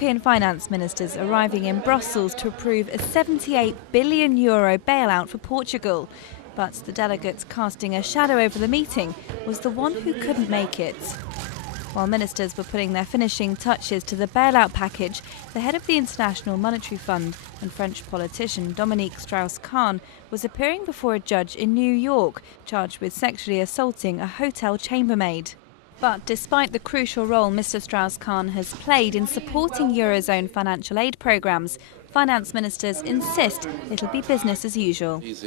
European finance ministers arriving in Brussels to approve a €78 billion bailout for Portugal. But the delegates casting a shadow over the meeting was the one who couldn't make it. While ministers were putting their finishing touches to the bailout package, the head of the International Monetary Fund and French politician Dominique Strauss-Kahn was appearing before a judge in New York, charged with sexually assaulting a hotel chambermaid. But despite the crucial role Mr. Strauss-Kahn has played in supporting Eurozone financial aid programmes, finance ministers insist it'll be business as usual. It's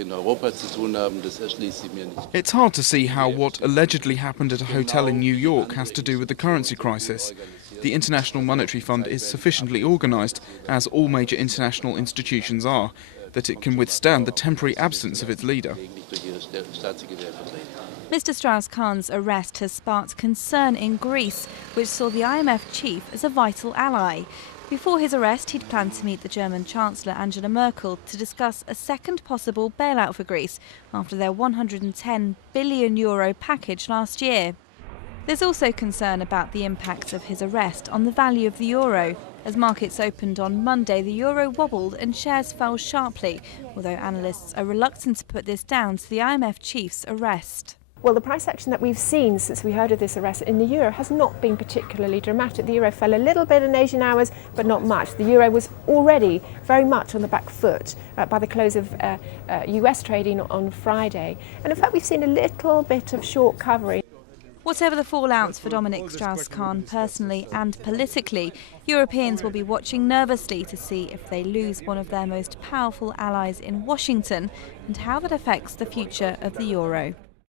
hard to see how what allegedly happened at a hotel in New York has to do with the currency crisis. The International Monetary Fund is sufficiently organised, as all major international institutions are, that it can withstand the temporary absence of its leader. Mr. Strauss-Kahn's arrest has sparked concern in Greece, which saw the IMF chief as a vital ally. Before his arrest, he'd planned to meet the German Chancellor Angela Merkel to discuss a second possible bailout for Greece after their €110 billion package last year. There's also concern about the impact of his arrest on the value of the euro. As markets opened on Monday, the euro wobbled and shares fell sharply, although analysts are reluctant to put this down to the IMF chief's arrest. Well, the price action that we've seen since we heard of this arrest in the euro has not been particularly dramatic. The euro fell a little bit in Asian hours, but not much. The euro was already very much on the back foot by the close of US trading on Friday. And in fact, we've seen a little bit of short covering. Whatever the fallouts for Dominique Strauss-Kahn personally and politically, Europeans will be watching nervously to see if they lose one of their most powerful allies in Washington and how that affects the future of the euro.